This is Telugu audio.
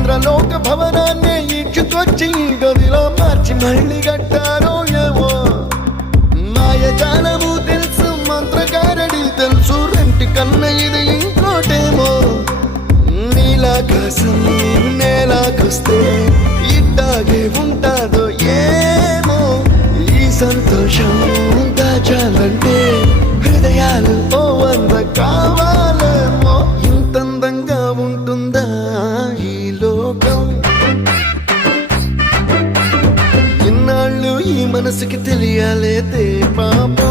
ఇంద్రలోక భవనాన్ని ఈడ్చుకొచ్చి గదిలో మార్చి మళ్ళీ కట్టారో ఏమో మాయజాలము తెలుసు మంత్రగారడి తెలుసు రెంటి కన్న ఇది ఇంకోటేమో నీలాకాశం నేలాకొస్తే ఇట్టాగే ఉంటాదో ఏమో ఈ సంతోషం దాచాలంటే హృదయాలు ఓ వంద కావాలేమో ఇంతందంగా ఉంటుందా ఈ లోకం ఇన్నాళ్ళు ఈ మనసుకి తెలియాలేదే పాపం